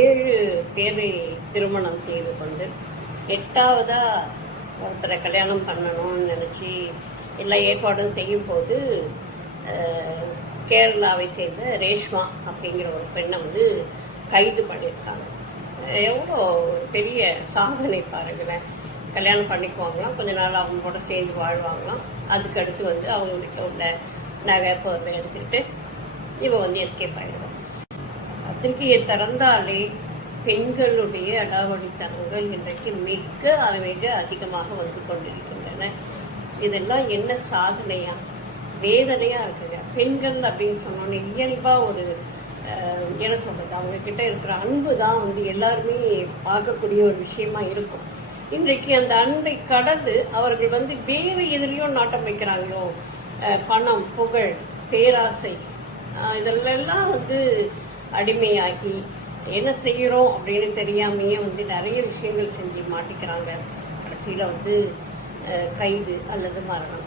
7 பேரை திருமணம் செய்து கொண்டு 8ஆவதா ஒருத்தரை கல்யாணம் பண்ணணும்னு நினச்சி எல்லா ஏற்பாடும் செய்யும் போது கேரளாவை சேர்ந்த ரேஷ்மா அப்படிங்கிற ஒரு பெண்ணை கைது பண்ணியிருக்காங்க. எவ்வளோ பெரிய சாதனை பாருங்களேன். கல்யாணம் பண்ணிக்குவாங்களாம், கொஞ்ச நாள் அவங்க கூட சேர்ந்து வாழ்வாங்களாம். அதுக்கு அடுத்து அவங்களுக்கு உள்ள நகை பொருளை எடுத்துக்கிட்டு இவன் எஸ்கேப் ஆகிடும். பத்திரிகையை திறந்தாலே பெண்களுடைய அடாவடித்தனங்கள் இன்றைக்கு மிக அதிகமாக வந்து கொண்டிருக்கின்றன. இதெல்லாம் என்ன சாதனையா, வேதனையா இருக்குங்க. பெண்கள் அப்படின்னு சொன்னோன்னே இயல்பா ஒரு என்ன சொல்றது, அவங்க கிட்ட இருக்கிற அன்பு தான் எல்லாருமே பார்க்கக்கூடிய ஒரு விஷயமா இருக்கும். இன்றைக்கு அந்த அன்பை கடந்து அவர்கள் வேறு எதிலையும் நாட்டம் வைக்கிறாங்களோ, பணம், புகழ், பேராசை, இதெல்லாம் அடிமையாகி என்ன செய்யறோம் அப்படின்னு தெரியாமையே நிறைய விஷயங்கள் செஞ்சு மாட்டிக்கிறாங்க. கடைசியில கைது அல்லது மரணம்.